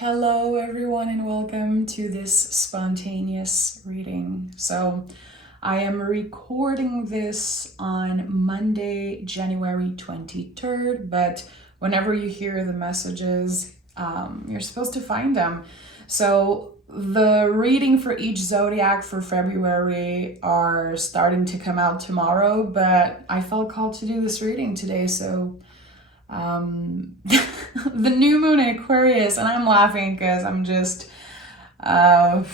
Hello everyone and welcome to this spontaneous reading. So I am recording this on Monday, January 23rd, but whenever you hear the messages, you're supposed to find them. So the reading for each zodiac for February are starting to come out tomorrow, but I felt called to do this reading today, so the new moon in Aquarius, and I'm laughing because I'm just I'm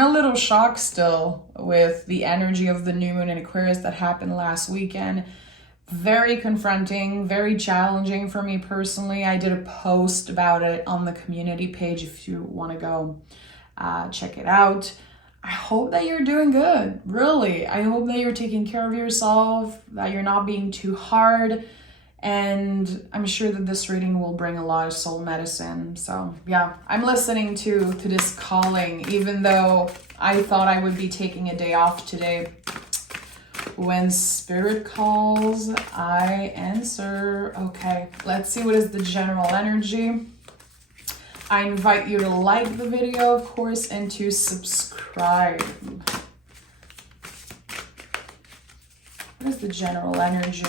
a little shocked still with the energy of the new moon in Aquarius that happened last weekend. Very confronting, very challenging for me personally. I did a post about it on the community page if you want to go check it out. I hope that you're doing good, really. I hope that you're taking care of yourself, that you're not being too hard. And I'm sure that this reading will bring a lot of soul medicine. So yeah, I'm listening to this calling, even though I thought I would be taking a day off today. When spirit calls, I answer. Okay, let's see what is the general energy. I invite you to like the video, of course, and to subscribe. What is the general energy?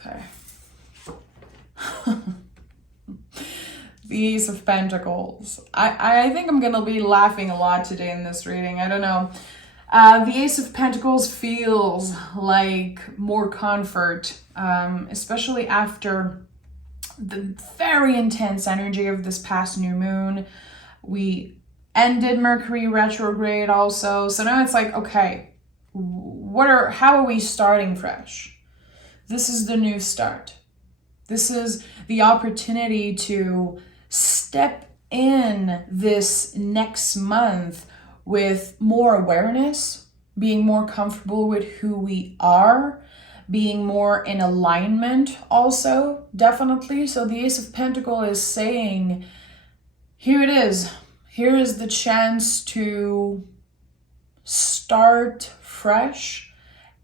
Okay. The Ace of Pentacles. I think I'm gonna be laughing a lot today in this reading. I don't know. The Ace of Pentacles feels like more comfort, especially after the very intense energy of this past new moon. We ended Mercury retrograde also. So now it's like, okay, how are we starting fresh? This is the new start. This is the opportunity to step in this next month with more awareness, being more comfortable with who we are, being more in alignment also, definitely. So the Ace of Pentacles is saying, here it is. Here is the chance to start fresh.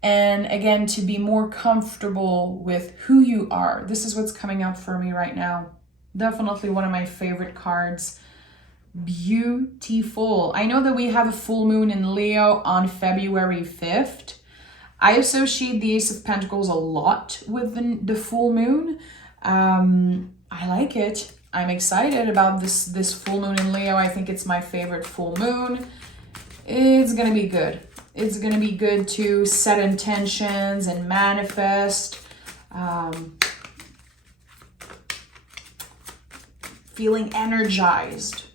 And again, to be more comfortable with who you are. This is what's coming up for me right now. Definitely one of my favorite cards. Beautiful. I know that we have a full moon in Leo on February 5th. I associate the Ace of Pentacles a lot with the full moon. I like it. I'm excited about this full moon in Leo. I think it's my favorite full moon. It's gonna be good. It's going to be good to set intentions and manifest. Feeling energized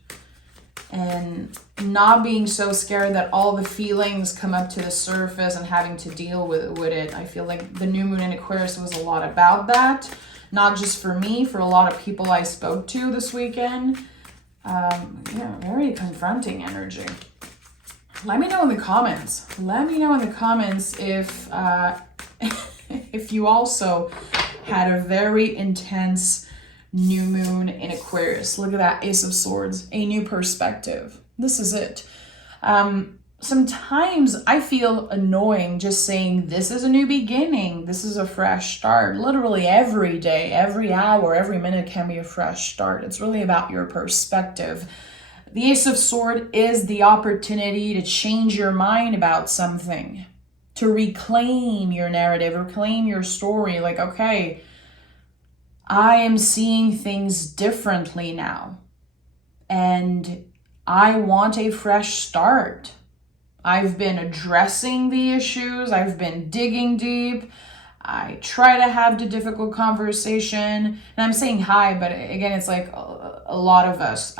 and not being so scared that all the feelings come up to the surface and having to deal with it. I feel like the new moon in Aquarius was a lot about that. Not just for me, for a lot of people I spoke to this weekend. Very confronting energy. Let me know in the comments. Let me know in the comments if if you also had a very intense new moon in Aquarius. Look at that Ace of Swords, a new perspective. This is it. Sometimes I feel annoying just saying this is a new beginning. This is a fresh start. Literally every day, every hour, every minute can be a fresh start. It's really about your perspective. The Ace of Swords is the opportunity to change your mind about something, to reclaim your narrative, reclaim your story. Like, okay, I am seeing things differently now, and I want a fresh start. I've been addressing the issues. I've been digging deep. I try to have the difficult conversation, and I'm saying hi, but again, it's like a lot of us.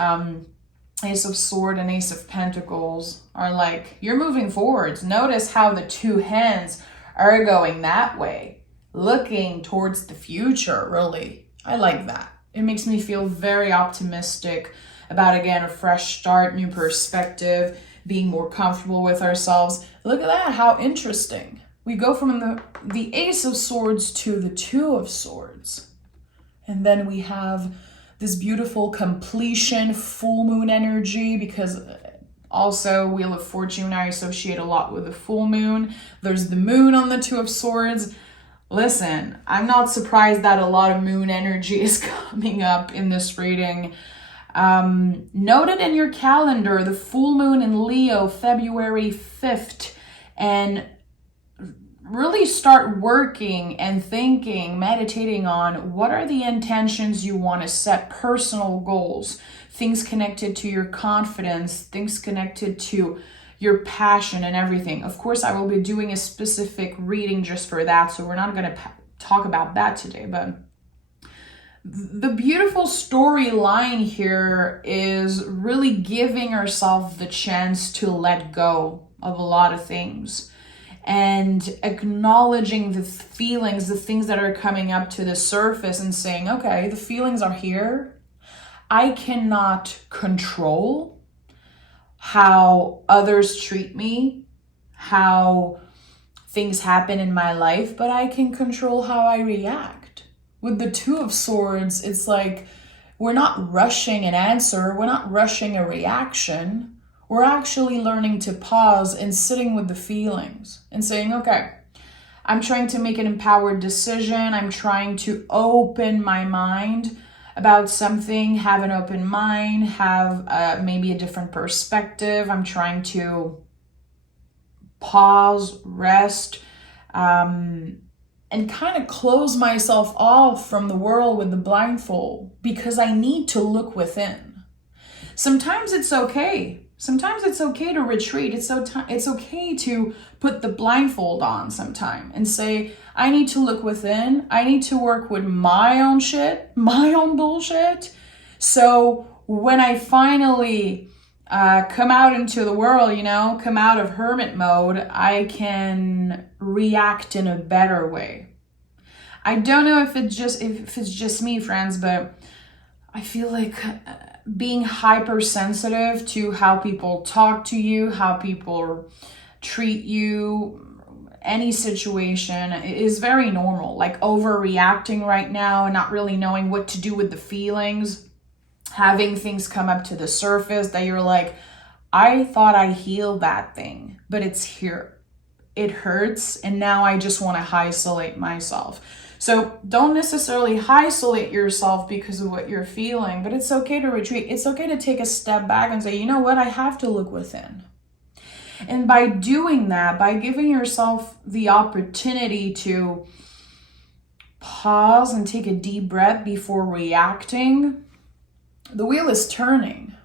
Ace of Swords and Ace of Pentacles are like, you're moving forwards. Notice how the two hands are going that way, looking towards the future, really. I like that. It makes me feel very optimistic about, again, a fresh start, new perspective, being more comfortable with ourselves. Look at that, how interesting. We go from the Ace of Swords to the Two of Swords. And then we have this beautiful completion, full moon energy, because also Wheel of Fortune I associate a lot with the full moon. There's the moon on the Two of Swords. Listen, I'm not surprised that a lot of moon energy is coming up in this reading. Note it in your calendar, the full moon in Leo, February 5th, and really start working and thinking, meditating on what are the intentions you want to set, personal goals, things connected to your confidence, things connected to your passion and everything. Of course, I will be doing a specific reading just for that, so we're not going to talk about that today. But the beautiful storyline here is really giving ourselves the chance to let go of a lot of things and acknowledging the feelings, the things that are coming up to the surface, and saying, okay, the feelings are here. I cannot control how others treat me, how things happen in my life, but I can control how I react. With the Two of Swords, it's like we're not rushing an answer, we're not rushing a reaction. We're actually learning to pause and sitting with the feelings and saying, okay, I'm trying to make an empowered decision. I'm trying to open my mind about something, have an open mind, have maybe a different perspective. I'm trying to pause, rest, and kind of close myself off from the world with the blindfold because I need to look within. Sometimes it's okay. Sometimes it's okay to retreat. It's okay to put the blindfold on sometime and say, I need to look within. I need to work with my own shit, my own bullshit. So when I finally come out into the world, come out of hermit mode, I can react in a better way. I don't know if it's just me, friends, but I feel like being hypersensitive to how people talk to you, how people treat you, any situation is very normal. Like overreacting right now and not really knowing what to do with the feelings, having things come up to the surface that you're like, I thought I healed that thing, but it's here. It hurts, and now I just want to isolate myself. So don't necessarily isolate yourself because of what you're feeling, but it's okay to retreat. It's okay to take a step back and say, you know what? I have to look within. And by doing that, by giving yourself the opportunity to pause and take a deep breath before reacting, the wheel is turning.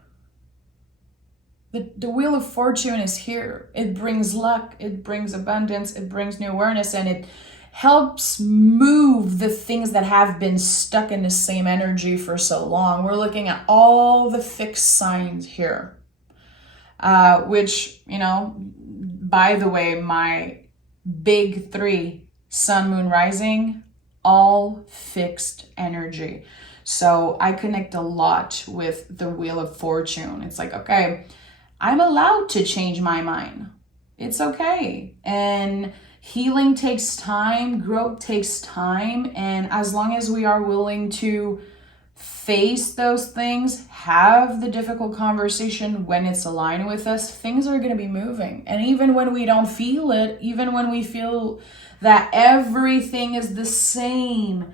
The wheel of fortune is here. It brings luck, it brings abundance, it brings new awareness, and it helps move the things that have been stuck in the same energy for so long. We're looking at all the fixed signs here, which, by the way, my big three, sun, moon, rising, all fixed energy. So I connect a lot with the wheel of fortune. It's like, okay, I'm allowed to change my mind. It's okay. And healing takes time, growth takes time, and as long as we are willing to face those things, have the difficult conversation when it's aligned with us, things are going to be moving. And even when we don't feel it, even when we feel that everything is the same,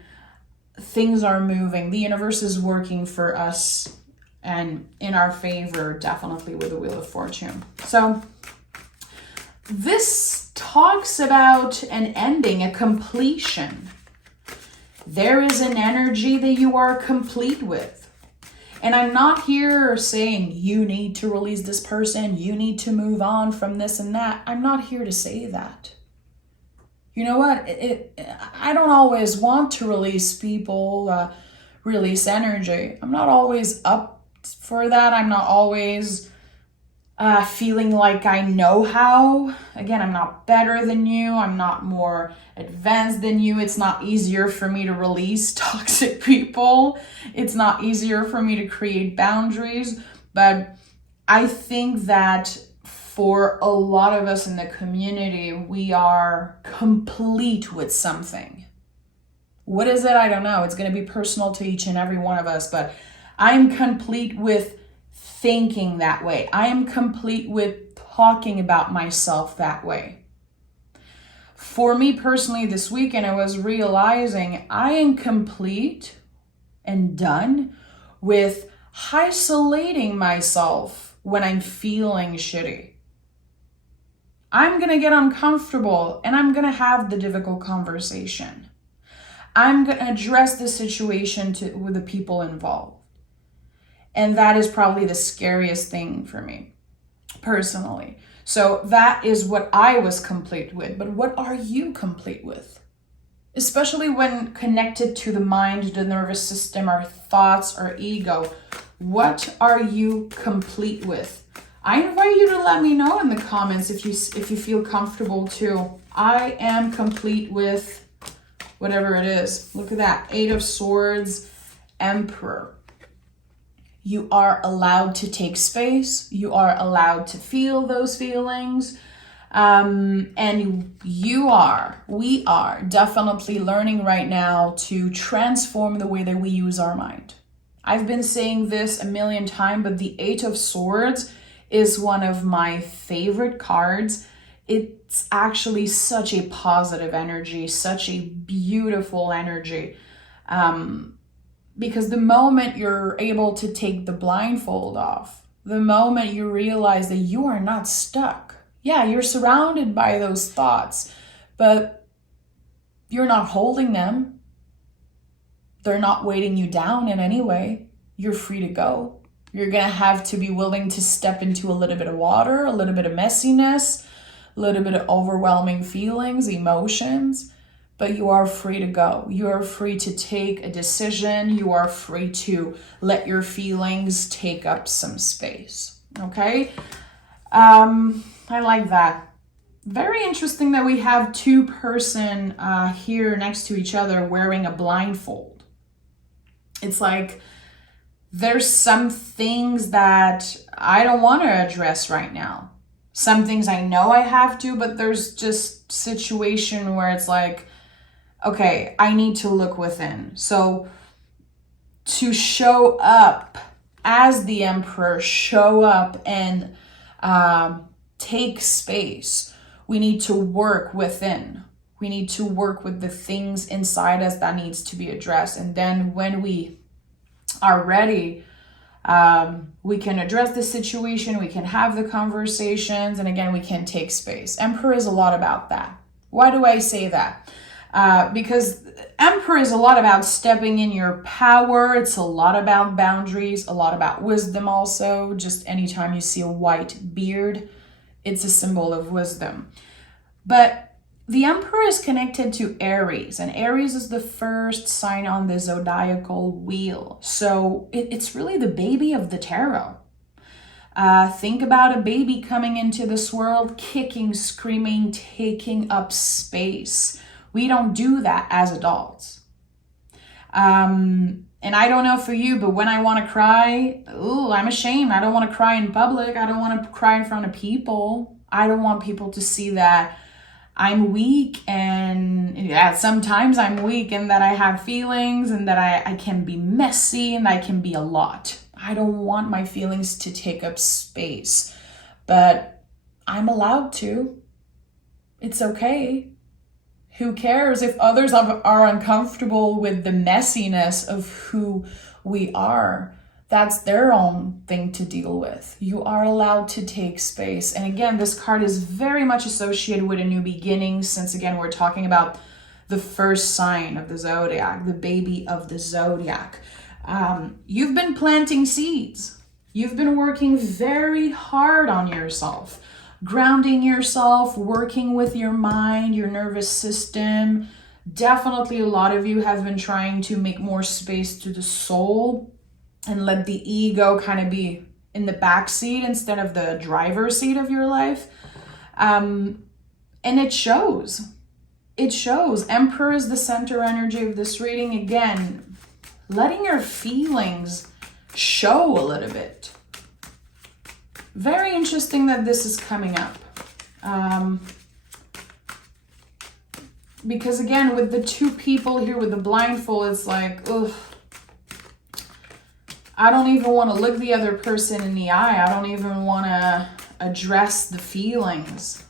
things are moving. The universe is working for us and in our favor, definitely with the Wheel of Fortune. So this talks about an ending, a completion. There is an energy that you are complete with. And I'm not here saying you need to release this person, you need to move on from this and that. I'm not here to say that. You know what? I don't always want to release people, release energy. I'm not always up for that. I'm not always feeling like I know how. Again, I'm not better than you. I'm not more advanced than you. It's not easier for me to release toxic people. It's not easier for me to create boundaries. But I think that for a lot of us in the community, we are complete with something. What is it? I don't know. It's going to be personal to each and every one of us, but I'm complete with thinking that way. I am complete with talking about myself that way. For me personally, this weekend, I was realizing I am complete and done with isolating myself when I'm feeling shitty. I'm going to get uncomfortable and I'm going to have the difficult conversation. I'm going to address the situation with the people involved. And that is probably the scariest thing for me, personally. So that is what I was complete with. But what are you complete with? Especially when connected to the mind, the nervous system, our thoughts, our ego. What are you complete with? I invite you to let me know in the comments if you feel comfortable too. I am complete with whatever it is. Look at that. 8 of Swords, Emperor. You are allowed to take space. You are allowed to feel those feelings. And we are definitely learning right now to transform the way that we use our mind. I've been saying this a million times, but the 8 of Swords is one of my favorite cards. It's actually such a positive energy, such a beautiful energy. Because the moment you're able to take the blindfold off, the moment you realize that you are not stuck. Yeah, you're surrounded by those thoughts, but you're not holding them. They're not weighting you down in any way. You're free to go. You're going to have to be willing to step into a little bit of water, a little bit of messiness, a little bit of overwhelming feelings, emotions, but you are free to go. You are free to take a decision. You are free to let your feelings take up some space. Okay? I like that. Very interesting that we have 2 person here next to each other wearing a blindfold. It's like there's some things that I don't want to address right now. Some things I know I have to, but there's just situation where it's like, okay, I need to look within. So to show up as the Emperor, show up and take space, we need to work within. We need to work with the things inside us that needs to be addressed. And then when we are ready, we can address the situation, we can have the conversations, and again, we can take space. Emperor is a lot about that. Why do I say that? Because Emperor is a lot about stepping in your power. It's a lot about boundaries, a lot about wisdom also. Just anytime you see a white beard, it's a symbol of wisdom. But the Emperor is connected to Aries, and Aries is the first sign on the zodiacal wheel. So it's really the baby of the tarot. Think about a baby coming into this world, kicking, screaming, taking up space. We don't do that as adults. And I don't know for you, but when I want to cry, I'm ashamed. I don't want to cry in public. I don't want to cry in front of people. I don't want people to see that I'm weak, and yeah, sometimes I'm weak and that I have feelings and that I can be messy and I can be a lot. I don't want my feelings to take up space, but I'm allowed to. It's okay. Who cares if others are uncomfortable with the messiness of who we are? That's their own thing to deal with. You are allowed to take space. And again, this card is very much associated with a new beginning, since again, we're talking about the first sign of the zodiac, the baby of the zodiac. You've been planting seeds. You've been working very hard on yourself, grounding yourself, working with your mind, your nervous system. Definitely a lot of you have been trying to make more space to the soul and let the ego kind of be in the back seat instead of the driver's seat of your life. And it shows. It shows. Emperor is the center energy of this reading. Again, letting your feelings show a little bit. Very interesting that this is coming up. Because again, with the 2 people here with the blindfold, it's like, ugh. I don't even want to look the other person in the eye. I don't even want to address the feelings.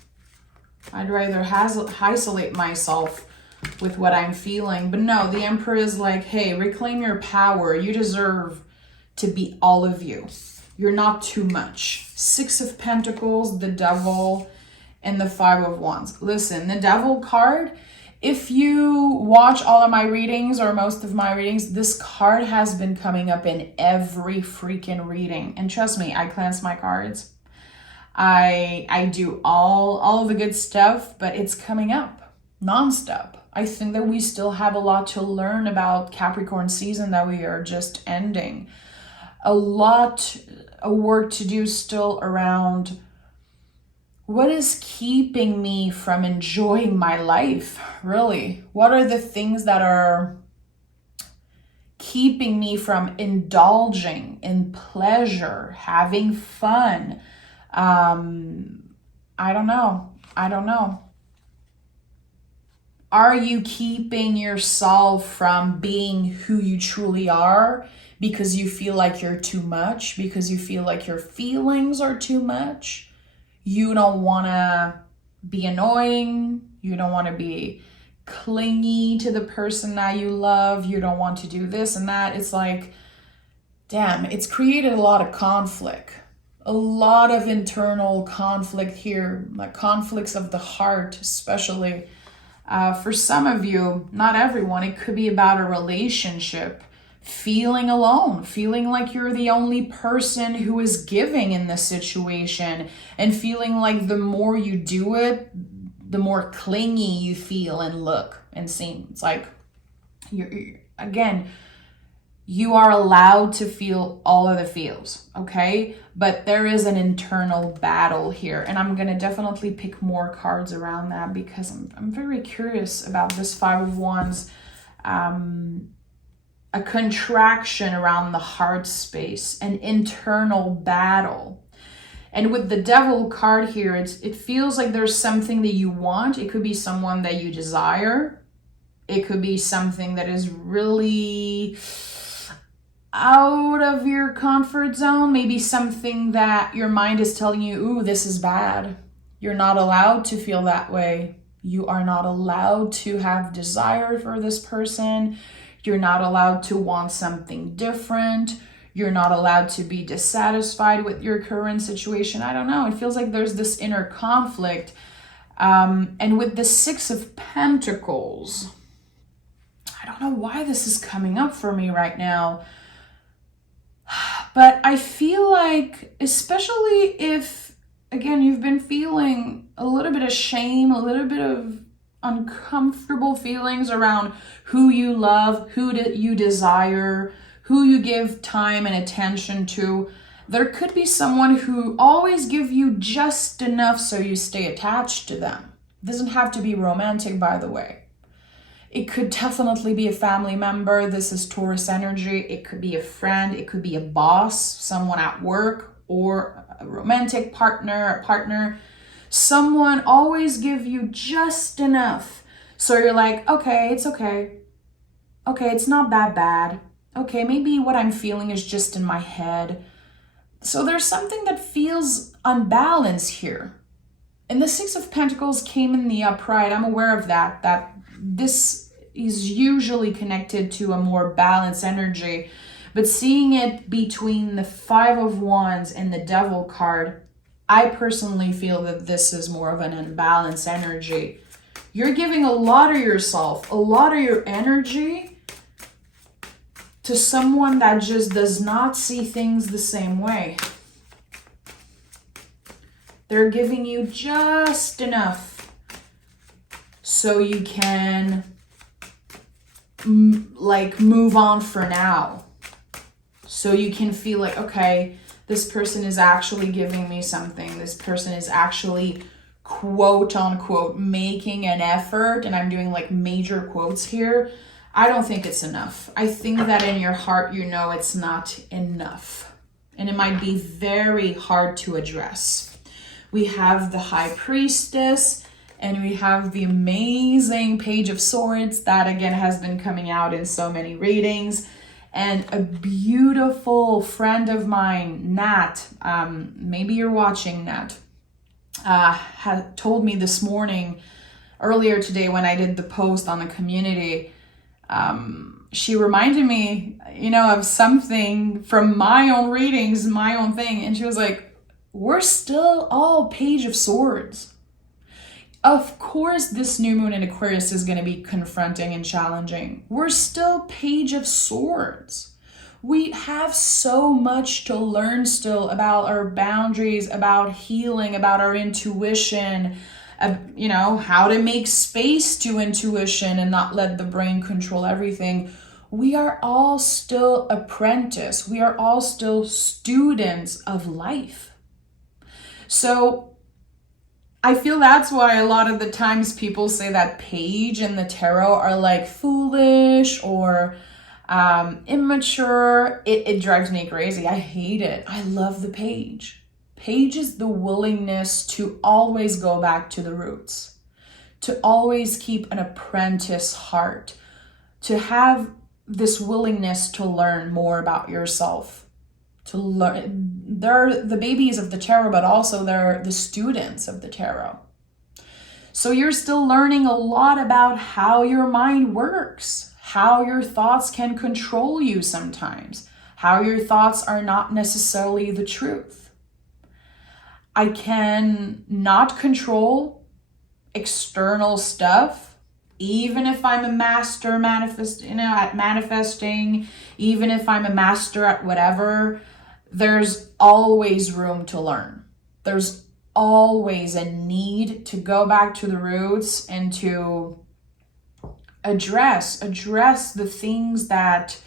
I'd rather isolate myself with what I'm feeling. But no, the Emperor is like, hey, reclaim your power. You deserve to be all of you. You're not too much. Six of Pentacles, the Devil, and the Five of Wands. Listen, the Devil card, if you watch all of my readings or most of my readings, this card has been coming up in every freaking reading. And trust me, I cleanse my cards. I do all the good stuff, but it's coming up nonstop. I think that we still have a lot to learn about Capricorn season that we are just ending. A lot of work to do still around what is keeping me from enjoying my life, really? What are the things that are keeping me from indulging in pleasure, having fun? I don't know. Are you keeping yourself from being who you truly are because you feel like you're too much, because you feel like your feelings are too much? You don't want to be annoying. You don't want to be clingy to the person that you love. You don't want to do this and that. It's like, damn, it's created a lot of conflict. A lot of internal conflict here, like conflicts of the heart, especially. For some of you, not everyone, it could be about a relationship. Feeling alone, feeling like you're the only person who is giving in this situation, and feeling like the more you do it, the more clingy you feel and look and seem. It's like, you are allowed to feel all of the feels, okay? But there is an internal battle here, and I'm gonna definitely pick more cards around that because I'm very curious about this Five of Wands. A contraction around the heart space, an internal battle. And with the Devil card here, it feels like there's something that you want. It could be someone that you desire. It could be something that is really out of your comfort zone. Maybe something that your mind is telling you, ooh, this is bad. You're not allowed to feel that way. You are not allowed to have desire for this person. You're not allowed to want something different. You're not allowed to be dissatisfied with your current situation. I don't know. It feels like there's this inner conflict. And with the Six of Pentacles, I don't know why this is coming up for me right now. But I feel like, especially if, again, you've been feeling a little bit of shame, a little bit of uncomfortable feelings around who you love, who you desire, who you give time and attention to. There could be someone who always give you just enough so you stay attached to them. It doesn't have to be romantic, by the way. It could definitely be a family member. This is Taurus energy. It could be a friend. It could be a boss, someone at work, or a romantic partner. Someone always give you just enough. So you're like, okay, it's okay. Okay, it's not that bad. Okay, maybe what I'm feeling is just in my head. So there's something that feels unbalanced here. And the Six of Pentacles came in the upright. I'm aware of that this is usually connected to a more balanced energy. But seeing it between the Five of Wands and the Devil card, I personally feel that this is more of an unbalanced energy. You're giving a lot of yourself, a lot of your energy to someone that just does not see things the same way. They're giving you just enough so you can move on for now. So you can feel like, okay, this person is actually giving me something. This person is actually, quote unquote, making an effort. And I'm doing like major quotes here. I don't think it's enough. I think that in your heart, you know it's not enough. And it might be very hard to address. We have the High Priestess, and we have the amazing Page of Swords that again has been coming out in so many readings. And a beautiful friend of mine, Nat, maybe you're watching, Nat. had told me this morning, earlier today when I did the post on the community, she reminded me, of something from my own readings, my own thing. And she was like, we're still all Page of Swords. Of course, this new moon in Aquarius is going to be confronting and challenging. We're still Page of Swords. We have so much to learn still about our boundaries, about healing, about our intuition, how to make space to intuition and not let the brain control everything. We are all still apprentice. We are all still students of life. So I feel that's why a lot of the times people say that page and the tarot are like foolish or immature. It drives me crazy. I hate it. I love the page. Page is the willingness to always go back to the roots, to always keep an apprentice heart, to have this willingness to learn more about yourself, to learn. They're the babies of the tarot, but also they're the students of the tarot. So you're still learning a lot about how your mind works, how your thoughts can control you sometimes, how your thoughts are not necessarily the truth. I can not control external stuff, even if I'm a master at manifesting, even if I'm a master at whatever. There's always room to learn. There's always a need to go back to the roots and to address the things that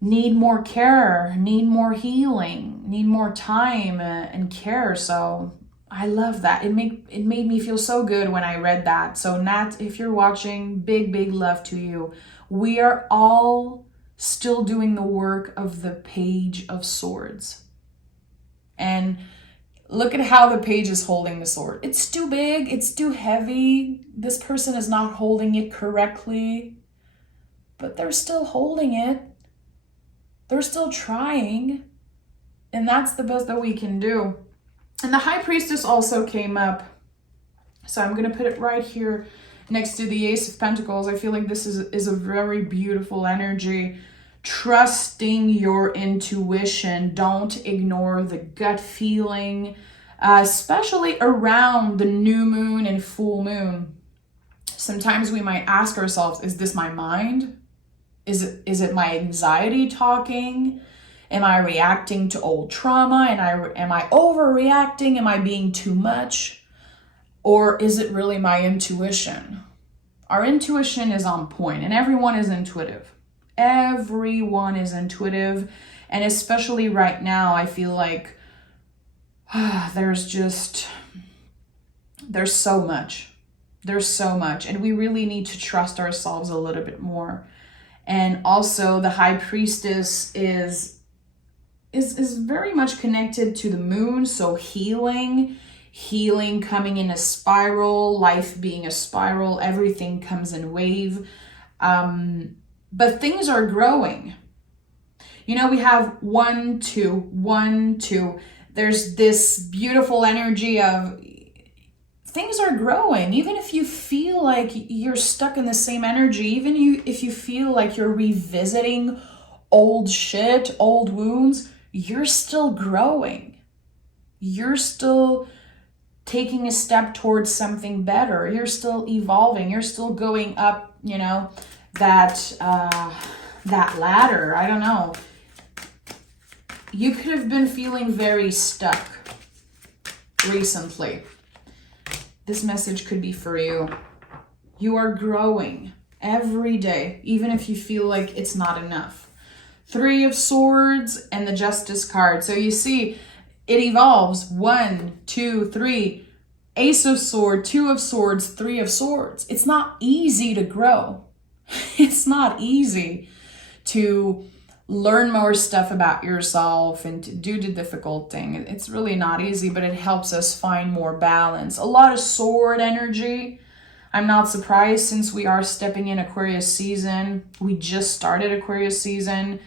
need more care, need more healing, need more time and care. So I love that. It made me feel so good when I read that. So Nat, if you're watching, big love to you. We are all still doing the work of the Page of Swords. And look at how the page is holding the sword. It's too big, it's too heavy. This person is not holding it correctly, but they're still holding it. They're still trying. And that's the best that we can do. And the High Priestess also came up. So I'm going to put it right here next to the Ace of Pentacles. I feel like this is a very beautiful energy. Trusting your intuition. Don't ignore the gut feeling, especially around the new moon and full moon. Sometimes we might ask ourselves, is this my mind? Is it my anxiety talking? Am I reacting to old trauma? And am I overreacting? Am I being too much? Or is it really my intuition? Our intuition is on point, and everyone is intuitive. Everyone is intuitive. And especially right now, I feel like there's so much. There's so much. And we really need to trust ourselves a little bit more. And also the High Priestess is very much connected to the moon. So healing coming in a spiral, life being a spiral, everything comes in wave. But things are growing. We have 1, 2, 1, 2. There's this beautiful energy of things are growing. Even if you feel like you're stuck in the same energy, even if you feel like you're revisiting old shit, old wounds, you're still growing. You're still taking a step towards something better. You're still evolving. You're still going up, that ladder. I don't know. You could have been feeling very stuck recently. This message could be for you. You are growing every day, even if you feel like it's not enough. 3 of Swords and the Justice card. So you see, it evolves. 1, 2, 3. Ace of Swords, 2 of Swords, 3 of Swords. It's not easy to grow. It's not easy to learn more stuff about yourself and to do the difficult thing. It's really not easy, but it helps us find more balance. A lot of sword energy. I'm not surprised since we are stepping in Aquarius season. We just started Aquarius season.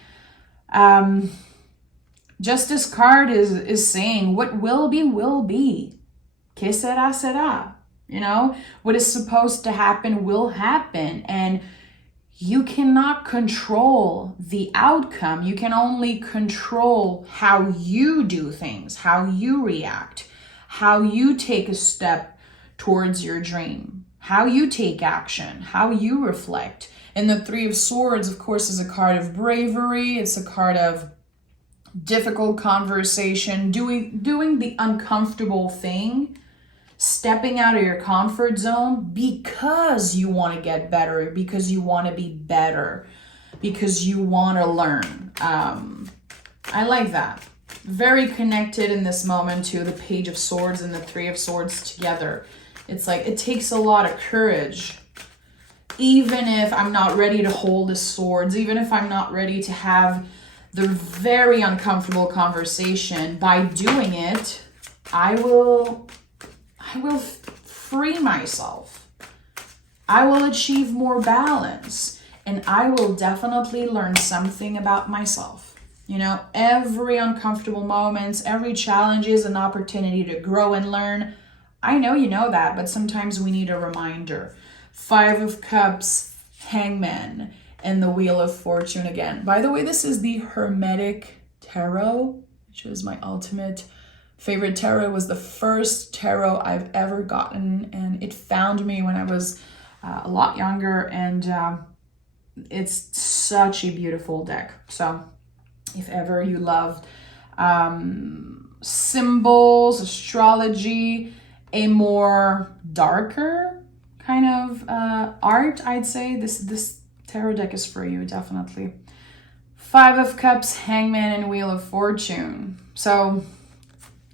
Justice card is saying what will be, will be. Que será, será. You know, what is supposed to happen will happen. And you cannot control the outcome. You can only control how you do things, how you react, how you take a step towards your dream, how you take action, how you reflect. And the Three of Swords, of course, is a card of bravery. It's a card of difficult conversation, doing the uncomfortable thing, stepping out of your comfort zone because you want to get better, because you want to be better, because you want to learn. I like that. Very connected in this moment to the Page of Swords and the Three of Swords together. It's like it takes a lot of courage. Even if I'm not ready to hold the swords, even if I'm not ready to have the very uncomfortable conversation, by doing it, I will free myself. I will achieve more balance, and I will definitely learn something about myself. You know, every uncomfortable moments, every challenge is an opportunity to grow and learn. I know you know that, but sometimes we need a reminder. Five of Cups, Hangman, and the Wheel of Fortune again. By the way, this is the Hermetic Tarot, which is my ultimate favorite tarot. It was the first tarot I've ever gotten, and it found me when I was a lot younger, and it's such a beautiful deck. So if ever you love symbols, astrology, a more darker kind of art, I'd say this tarot deck is for you, definitely. Five of Cups, Hangman, and Wheel of Fortune. So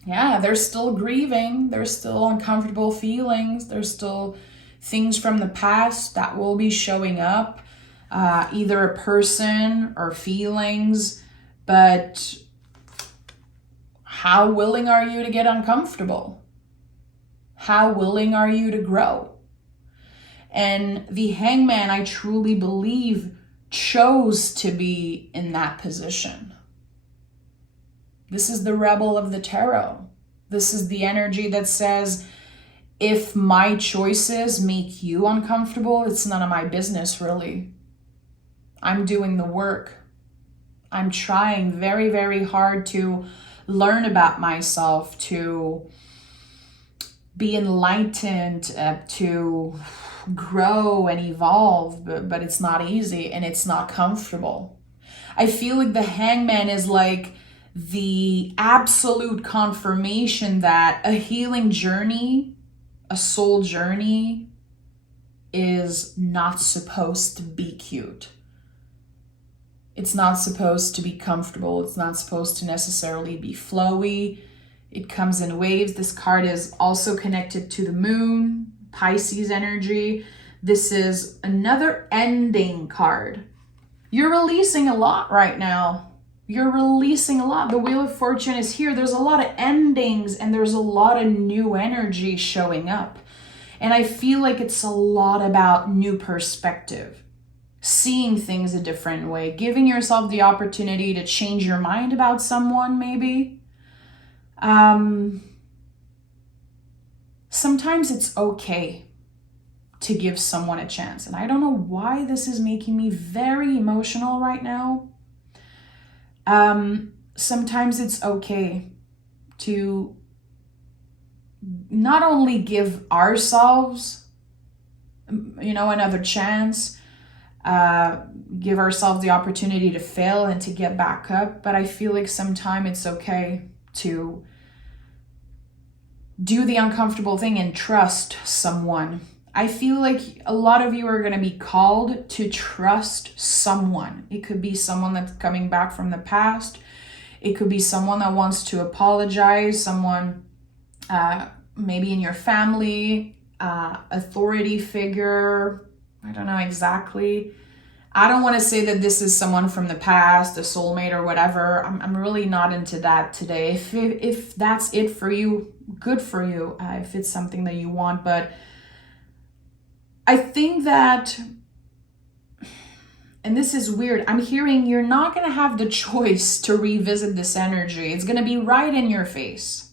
yeah, there's still grieving, there's still uncomfortable feelings, there's still things from the past that will be showing up, either a person or feelings, but how willing are you to get uncomfortable? How willing are you to grow? And the Hangman, I truly believe, chose to be in that position. This is the rebel of the tarot. This is the energy that says, if my choices make you uncomfortable, it's none of my business, really. I'm doing the work. I'm trying very, very hard to learn about myself, to be enlightened, to grow and evolve, but it's not easy and it's not comfortable. I feel like the Hangman is like the absolute confirmation that a healing journey, a soul journey, is not supposed to be cute. It's not supposed to be comfortable. It's not supposed to necessarily be flowy. It comes in waves. This card is also connected to the moon, Pisces energy. This is another ending card. You're releasing a lot right now. You're releasing a lot. The Wheel of Fortune is here. There's a lot of endings and there's a lot of new energy showing up. And I feel like it's a lot about new perspective, seeing things a different way, giving yourself the opportunity to change your mind about someone, maybe. Sometimes it's okay to give someone a chance. And I don't know why this is making me very emotional right now. Sometimes it's okay to not only give ourselves, another chance, give ourselves the opportunity to fail and to get back up, but I feel like sometimes it's okay to do the uncomfortable thing and trust someone. I feel like a lot of you are going to be called to trust someone. It could be someone that's coming back from the past. It could be someone that wants to apologize, someone maybe in your family, authority figure. I don't know exactly. I don't want to say that this is someone from the past, a soulmate or whatever. I'm really not into that today. If that's it for you, good for you. If it's something that you want, but I think that, and this is weird, I'm hearing you're not going to have the choice to revisit this energy. It's going to be right in your face.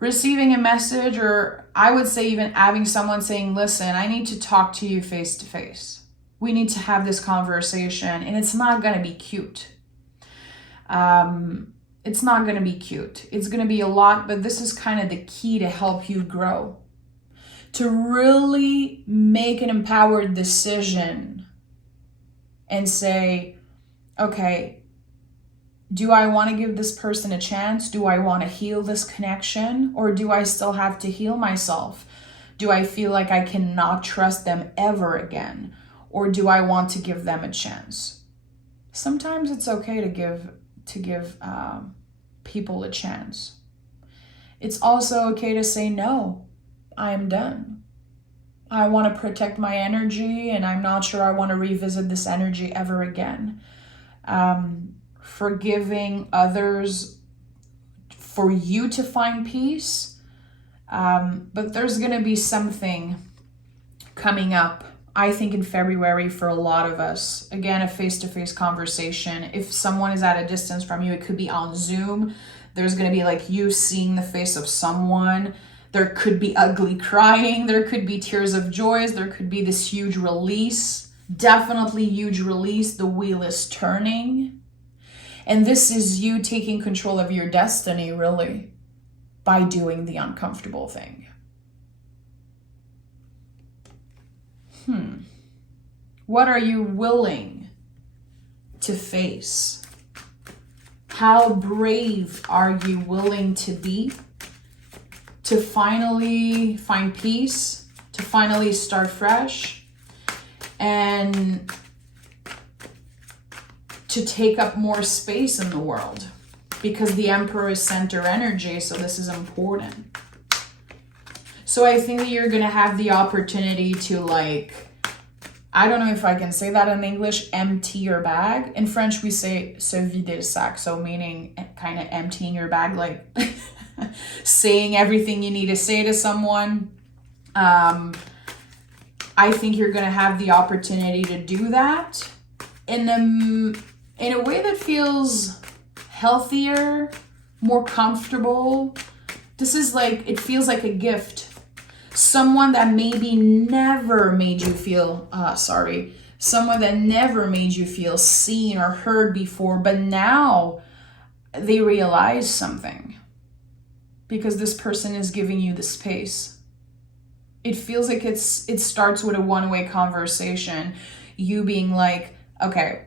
receiving a message, or I would say even having someone saying, listen, I need to talk to you face to face. We need to have this conversation, and it's not going to be cute. It's not going to be cute. It's going to be a lot, but this is kind of the key to help you grow. To really make an empowered decision and say, okay, do I want to give this person a chance? Do I want to heal this connection? Or do I still have to heal myself? Do I feel like I cannot trust them ever again? Or do I want to give them a chance? Sometimes it's okay to give people a chance. It's also okay to say, no, I am done. I want to protect my energy, and I'm not sure I want to revisit this energy ever again. Forgiving others for you to find peace. But there's going to be something coming up, I think, in February for a lot of us. Again, a face-to-face conversation. If someone is at a distance from you, it could be on Zoom. There's going to be like you seeing the face of someone. There could be ugly crying. There could be tears of joy. There could be this huge release. Definitely huge release. The wheel is turning. And this is you taking control of your destiny, really, by doing the uncomfortable thing. What are you willing to face? How brave are you willing to be to finally find peace, to finally start fresh, and to take up more space in the world? Because the Emperor is center energy, so this is important. So I think that you're going to have the opportunity to, like, I don't know if I can say that in English, empty your bag. In French, we say se vider le sac, so meaning kind of emptying your bag, like saying everything you need to say to someone. I think you're going to have the opportunity to do that in a way that feels healthier, more comfortable. This is like, it feels like a gift. Someone that maybe never made you feel, someone that never made you feel seen or heard before, but now they realize something because this person is giving you the space. It feels like it starts with a one-way conversation. You being like, okay,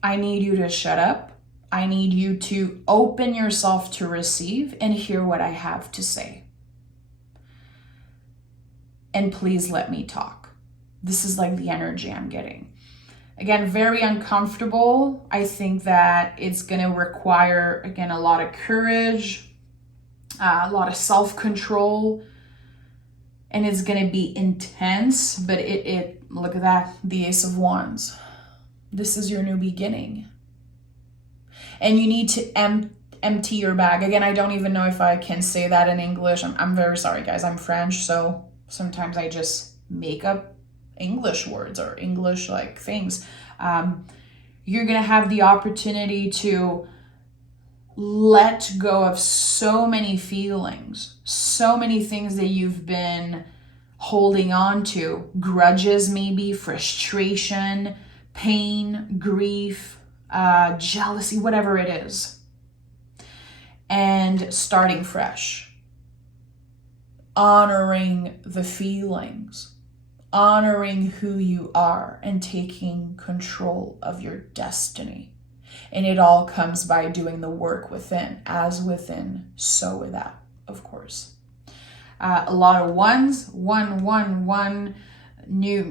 I need you to shut up. I need you to open yourself to receive and hear what I have to say. And please let me talk. This is like the energy I'm getting. Again, very uncomfortable. I think that it's going to require, again, a lot of courage, a lot of self-control, and it's going to be intense, but it look at that, the Ace of Wands. This is your new beginning. And you need to empty your bag. Again, I don't even know if I can say that in English. I'm very sorry, guys. I'm French, so sometimes I just make up English words or English like things. You're going to have the opportunity to let go of so many feelings, so many things that you've been holding on to, grudges maybe, frustration, pain, grief, jealousy, whatever it is, and starting fresh. Honoring the feelings, honoring who you are, and taking control of your destiny. And it all comes by doing the work within. As within, so without, of course. A lot of ones, one, new,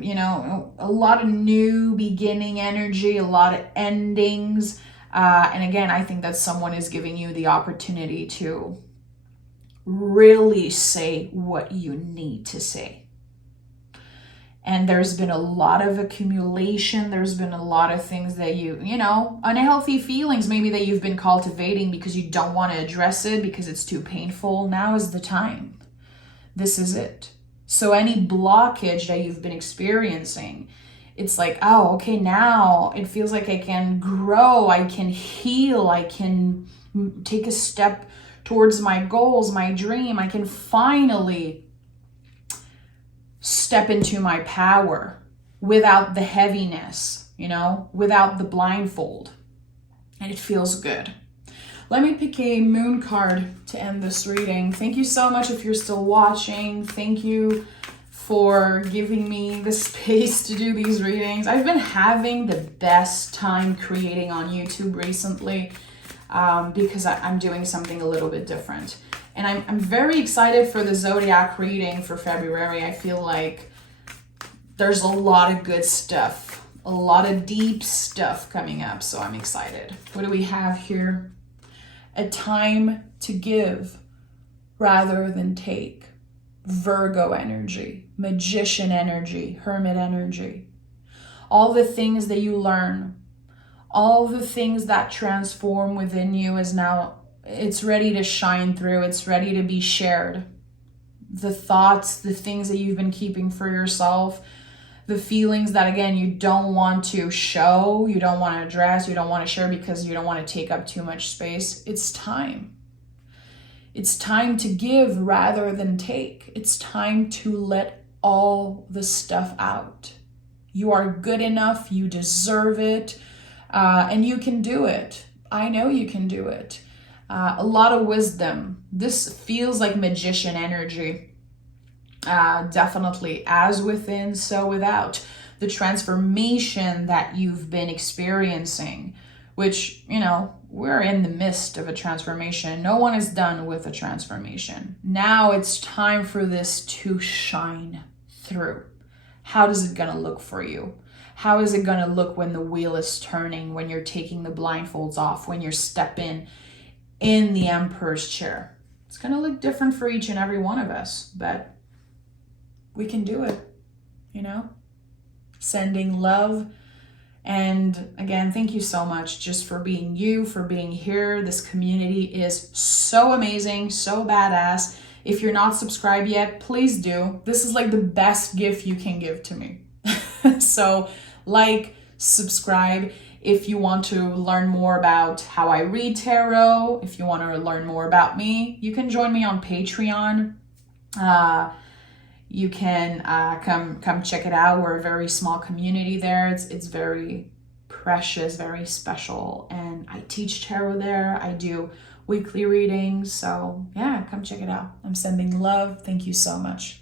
a lot of new beginning energy, a lot of endings. And again, I think that someone is giving you the opportunity to really say what you need to say. And there's been a lot of accumulation. There's been a lot of things that unhealthy feelings maybe that you've been cultivating because you don't want to address it because it's too painful. Now is the time. This is it. So any blockage that you've been experiencing, it's like, oh, okay, now it feels like I can grow, I can heal, I can take a step towards my goals, my dream. I can finally step into my power without the heaviness, without the blindfold. And it feels good. Let me pick a moon card to end this reading. Thank you so much if you're still watching. Thank you for giving me the space to do these readings. I've been having the best time creating on YouTube recently because I'm doing something a little bit different. And I'm very excited for the zodiac reading for February. I feel like there's a lot of good stuff, a lot of deep stuff coming up. So I'm excited. What do we have here? A time to give rather than take. Virgo energy, magician energy, hermit energy. All the things that you learn, all the things that transform within you is now, it's ready to shine through. It's ready to be shared. The thoughts, the things that you've been keeping for yourself, the feelings that, again, you don't want to show, you don't want to address, you don't want to share because you don't want to take up too much space. It's time. It's time to give rather than take. It's time to let all the stuff out. You are good enough. You deserve it. And you can do it. I know you can do it. A lot of wisdom. This feels like magician energy. Definitely, as within, so without. The transformation that you've been experiencing, which, we're in the midst of a transformation. No one is done with a transformation. Now it's time for this to shine through. How is it going to look for you? How is it going to look when the wheel is turning, when you're taking the blindfolds off, when you're stepping in the Emperor's chair? It's going to look different for each and every one of us, but we can do it, Sending love. And again, thank you so much just for being you, for being here. This community is so amazing, so badass. If you're not subscribed yet, please do. This is like the best gift you can give to me. So subscribe. If you want to learn more about how I read tarot, if you want to learn more about me, you can join me on Patreon. You can come check it out. We're a very small community there. It's very precious, very special. And I teach tarot there. I do weekly readings. So yeah, come check it out. I'm sending love. Thank you so much.